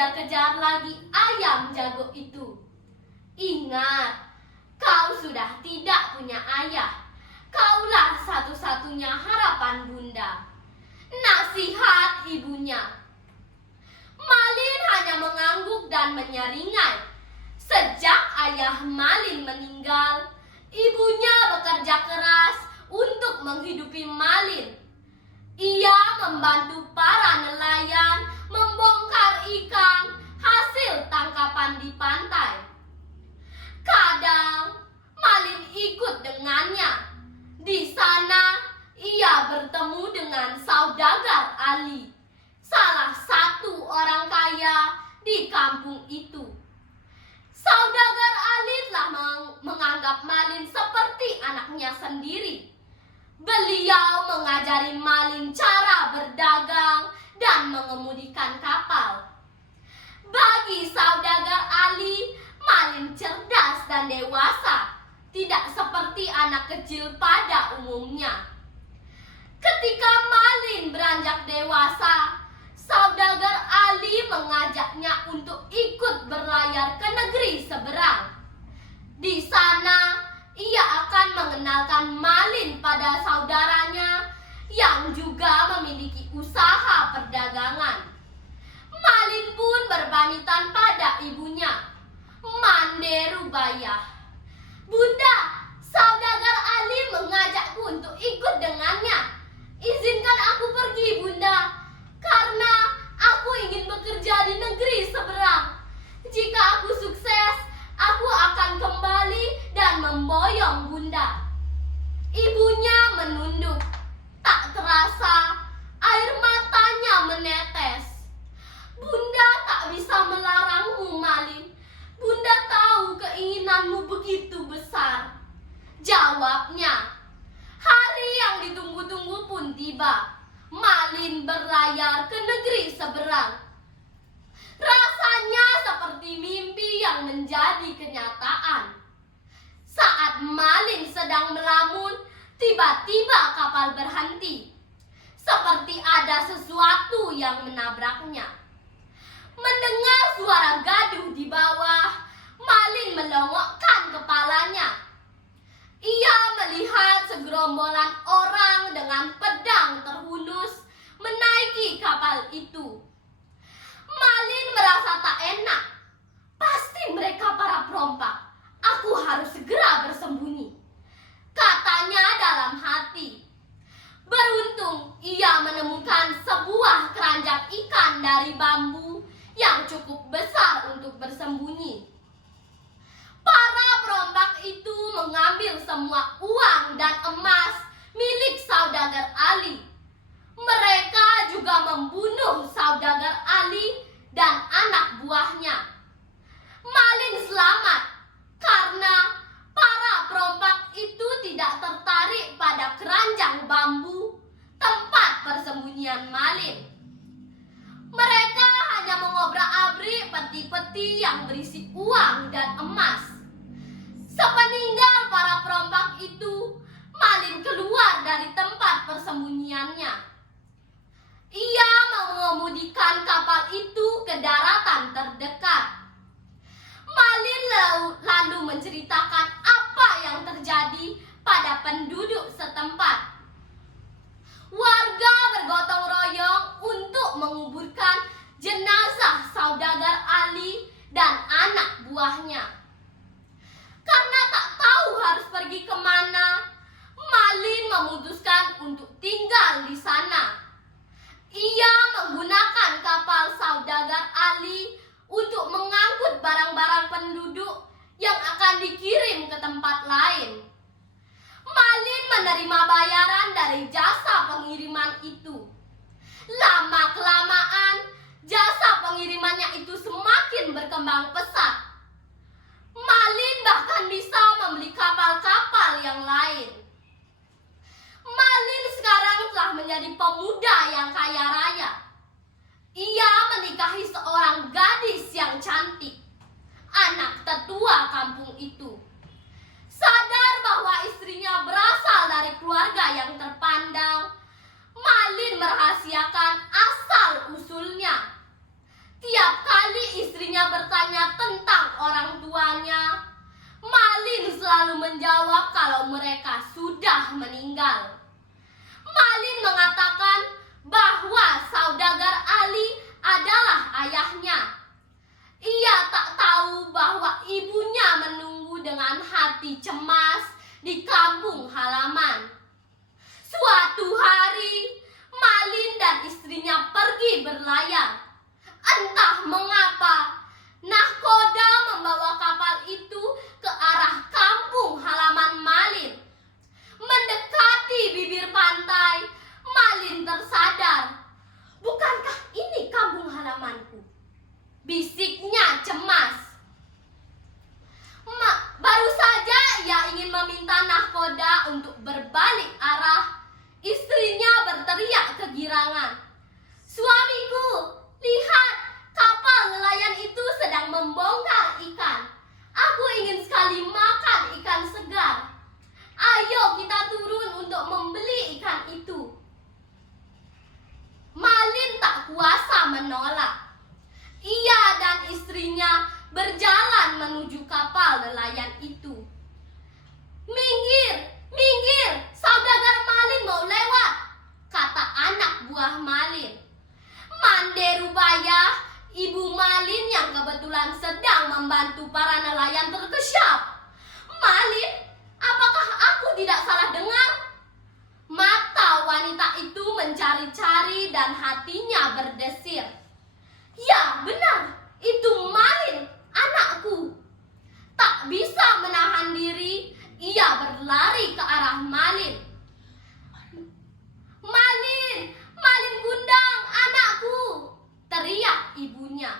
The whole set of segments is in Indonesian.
mengejar-kejar lagi ayam jago itu. Ingat, kau sudah tidak punya ayah. Kaulah satu-satunya harapan bunda. Nasihat ibunya. Malin hanya mengangguk dan menyeringai. Sejak ayah Malin meninggal, ibunya bekerja keras untuk menghidupi Malin. Ia membantu para nelayan membongkar ikan hasil tangkapan di pantai. Kadang Malin ikut dengannya. Di sana ia bertemu dengan saudagar Ali, salah satu orang kaya di kampung itu. Saudagar Ali telah menganggap Malin seperti anaknya sendiri. Beliau mengajari Malin cara berdagang dan mengemudikan kapal. Bagi saudagar Ali, Malin cerdas dan dewasa, tidak seperti anak kecil pada umumnya. Ketika Malin beranjak dewasa, saudagar Ali mengajaknya untuk ikut berlayar ke negeri seberang. Di sana, ia akan mengenalkan Malin pada saudaranya yang juga memiliki usaha perdagangan. Malin pun berpamitan pada ibunya, Mande Rubaiyah. Bunda, saudagar Ali mengajakku untuk ikut dengannya. Izinkan aku pergi, Bunda, karena aku ingin bekerja di negeri seberang. Jika aku sukses, aku akan kembali dan memboyong Bunda. Ibunya menunduk. Tak terasa, air matanya menetes. Bunda tak bisa melarangmu, Malin. Bunda tahu keinginanmu begitu besar. Jawabnya. Hari yang ditunggu-tunggu pun tiba. Malin berlayar ke negeri seberang. Rasanya seperti mimpi yang menjadi kenyataan. Saat Malin sedang melamun, tiba-tiba kapal berhenti. Seperti ada sesuatu yang menabraknya. Mendengar suara gaduh di bawah, Malin melongokkan kepalanya. Ia melihat segerombolan orang dengan pedang terhunus menaiki kapal itu. Malin merasa tak enak. Pasti mereka para perompak. Aku harus segera bersembunyi, katanya dalam hati. Beruntung ia menemukan sebuah keranjang ikan dari bambu yang cukup besar untuk bersembunyi. Para perompak itu mengambil semua uang dan emas milik saudagar Ali. Mereka juga membunuh saudagar Ali dan anak buahnya. Malin selamat karena para perompak itu tidak tertarik pada keranjang bambu tempat persembunyian Malin. Mereka hanya mengobrak-abrik peti-peti yang berisi uang dan emas. Sepeninggal para perompak itu, Malin keluar dari tempat persembunyiannya. Ia mengemudikan kapal itu ke daratan terdekat. Malin lalu menceritakan apa yang terjadi pada penduduk setempat. Warga bergotong royong untuk menguburkan jenazah saudagar Ali dan anak buahnya. Karena tak tahu harus pergi kemana, Malin memutuskan untuk tinggal di sana. Ia menggunakan kapal saudagar Ali untuk mengangkut barang-barang penduduk yang akan dikirim ke tempat lain. Malin menerima bayaran dari jasa pengiriman itu. Lama-kelamaan, jasa pengirimannya itu semakin berkembang pesat. Malin bahkan bisa membeli kapal-kapal yang lain. Malin sekarang telah menjadi pemuda yang kaya raya. Ia menikahi seorang gadis yang cantik, anak tetua kampung itu. Sadar bahwa istrinya berasal dari keluarga yang terpandang, Malin merahasiakan asal-usulnya. Tiap kali istrinya bertanya tentang orang tuanya, Malin selalu menjawab kalau mereka sudah meninggal. Malin mengatakan bahwa saudagar Ali adalah ayahnya. Ia tak tahu bahwa ibunya menunggu dengan hati cemas di kampung halaman. Suatu hari, Malin dan istrinya pergi berlayar. Entah mengapa, nahkoda membawa kapal itu ke arah kampung halaman Malin. Mendekati bibir pantai, Malin tersadar. "Bukankah ini kampung halamanku?" bisiknya cemas. Baru saja ia ingin meminta nahkoda untuk berbalik arah, istrinya berteriak kegirangan, "Suamiku, lihat, kapal nelayan itu sedang membongkar ikan. Aku ingin sekali makan ikan segar. Ayo kita turun untuk membeli ikan itu." Malin tak kuasa menolak. Ia dan istrinya berjalan menuju kapal nelayan itu. "Minggir, minggir, saudagar Malin mau lewat," kata anak buah Malin. Mande Rubayah, ibu Malin yang kebetulan sedang membantu para nelayan terkesiap. "Malin, apakah aku tidak salah dengar?" Mata wanita itu mencari-cari dan hatinya berdesir. "Ya, benar, itu Malin, anakku." Tak bisa menahan diri, ia berlari ke arah Malin. "Malin, Malin Gundang, anakku!" teriak ibunya.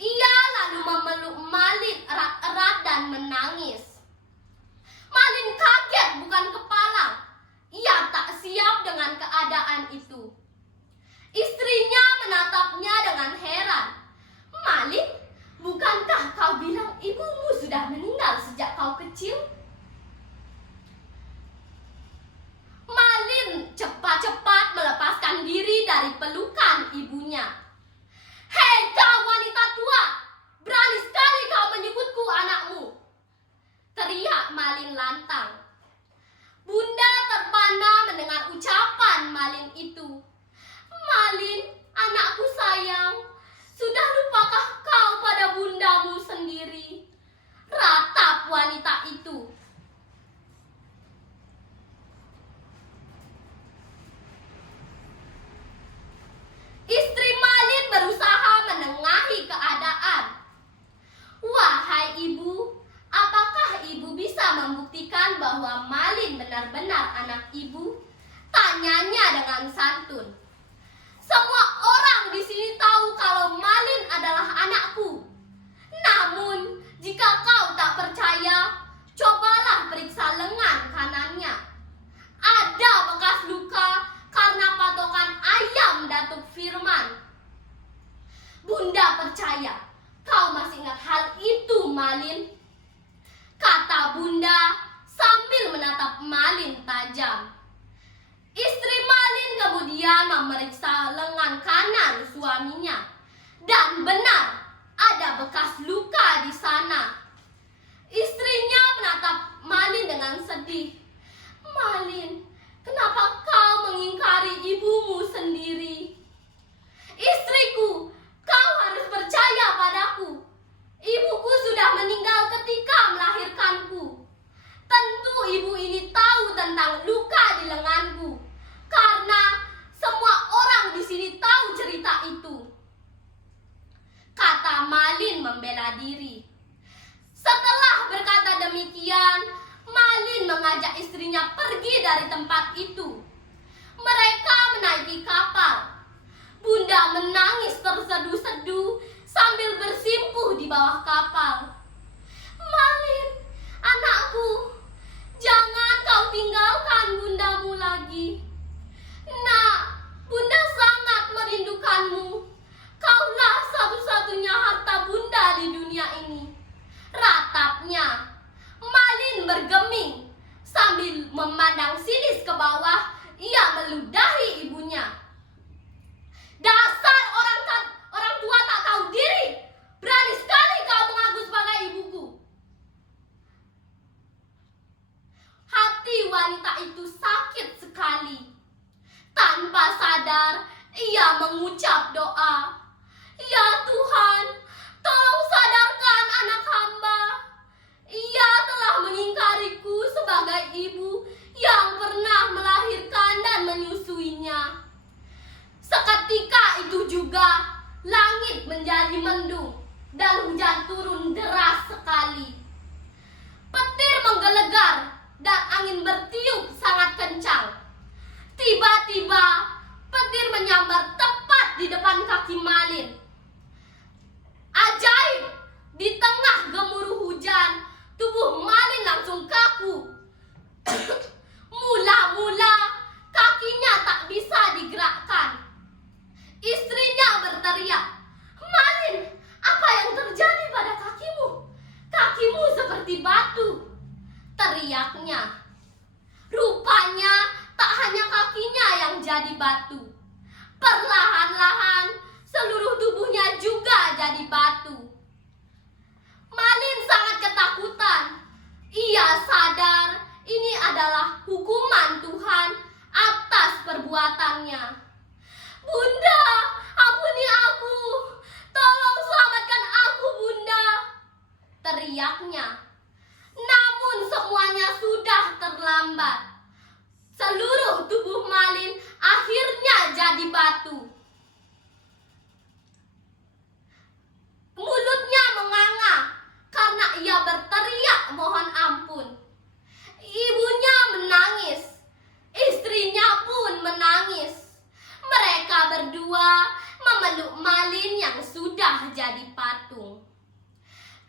Ia lalu memeluk Malin erat-erat dan menangis. Malin kaget bukan kepala. Ia tak siap dengan keadaan itu. Istrinya menatapnya dengan heran. "Malin, bukankah kau bilang ibumu sudah meninggal sejak kau kecil?" Malin cepat-cepat melepaskan diri dari pelukan ibunya. "Hei kau wanita tua, berani sekali kau menyebutku anakmu!" teriak Malin lantang. Bunda terpana mendengar ucapan Malin itu. "Malin, anakku sayang, sudah lupakah kau pada bundamu sendiri?" ratap wanita itu. Istri Malin berusaha menengahi keadaan. "Wahai ibu, apakah ibu bisa membuktikan bahwa Malin benar-benar anak ibu?" tanyanya dengan santun. "Semua orang di sini tahu kalau Malin adalah anakku. Namun, jika kau tak percaya, cobalah periksa lengan kanannya. Ada bekas luka karena patokan ayam Datuk Firman." "Bunda percaya, kau masih ingat hal itu, Malin," kata Bunda sambil menatap Malin tajam. Istri Malin kemudian memeriksa lengan kanan suaminya, dan benar ada bekas luka di sana. Istrinya menatap Malin dengan sedih. "Malin, kenapa kau mengingkari ibumu sendiri?" "Istriku, kau harus percaya padaku. Ibuku sudah meninggal ketika melahirkanku. Tentu ibu ini tahu tentang luka di lenganku, karena semua orang di sini tahu cerita itu," kata Malin membela diri. Setelah berkata demikian, Malin mengajak istrinya pergi dari tempat itu. Mereka menaiki kapal. Bunda menangis terseduh-seduh sambil bersimpuh di bawah kapal. "Malin, anakku, jangan kau tinggalkan bundamu lagi. Nak, bunda sangat merindukanmu. Kaulah satu-satunya harta bunda di dunia ini," ratapnya. Malin bergeming sambil memandang sinis ke bawah. Ia meludahi ibunya. "Dasar orang tua tak tahu dan hujan turun deras sekali. Petir menggelegar dan angin bertiup sangat kencang. Tiba-tiba petir menyambar tepat di depan kaki Malin. Ajaib, di tengah gemuruh hujan, tubuh Malin langsung kaku. Mula-mula kakinya tak bisa digerakkan. Istrinya berteriak, "Malin, apa yang terjadi pada kakimu? Kakimu seperti batu," teriaknya. Rupanya tak hanya kakinya yang jadi batu. Perlahan-lahan seluruh tubuhnya juga jadi batu. Malin sangat ketakutan. Ia sadar ini adalah hukuman Tuhan atas perbuatannya. "Bunda, ampuni aku. Tolong selamatkan aku, Bunda," teriaknya. Namun semuanya sudah terlambat. Seluruh tubuh Malin akhirnya jadi batu. Mulutnya menganga karena ia berteriak mohon ampun. Ibunya menangis. Istrinya pun menangis. Mereka berdua memeluk Malin yang sudah jadi patung.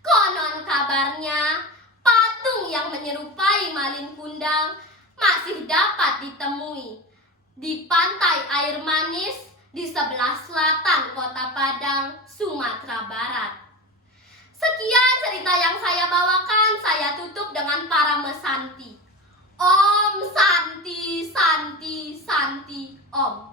Konon kabarnya, patung yang menyerupai Malin Kundang masih dapat ditemui di pantai air manis di sebelah selatan Kota Padang, Sumatera Barat. Sekian cerita yang saya bawakan, saya tutup dengan Parame Santi. Om Santi, Santi, Santi, Om.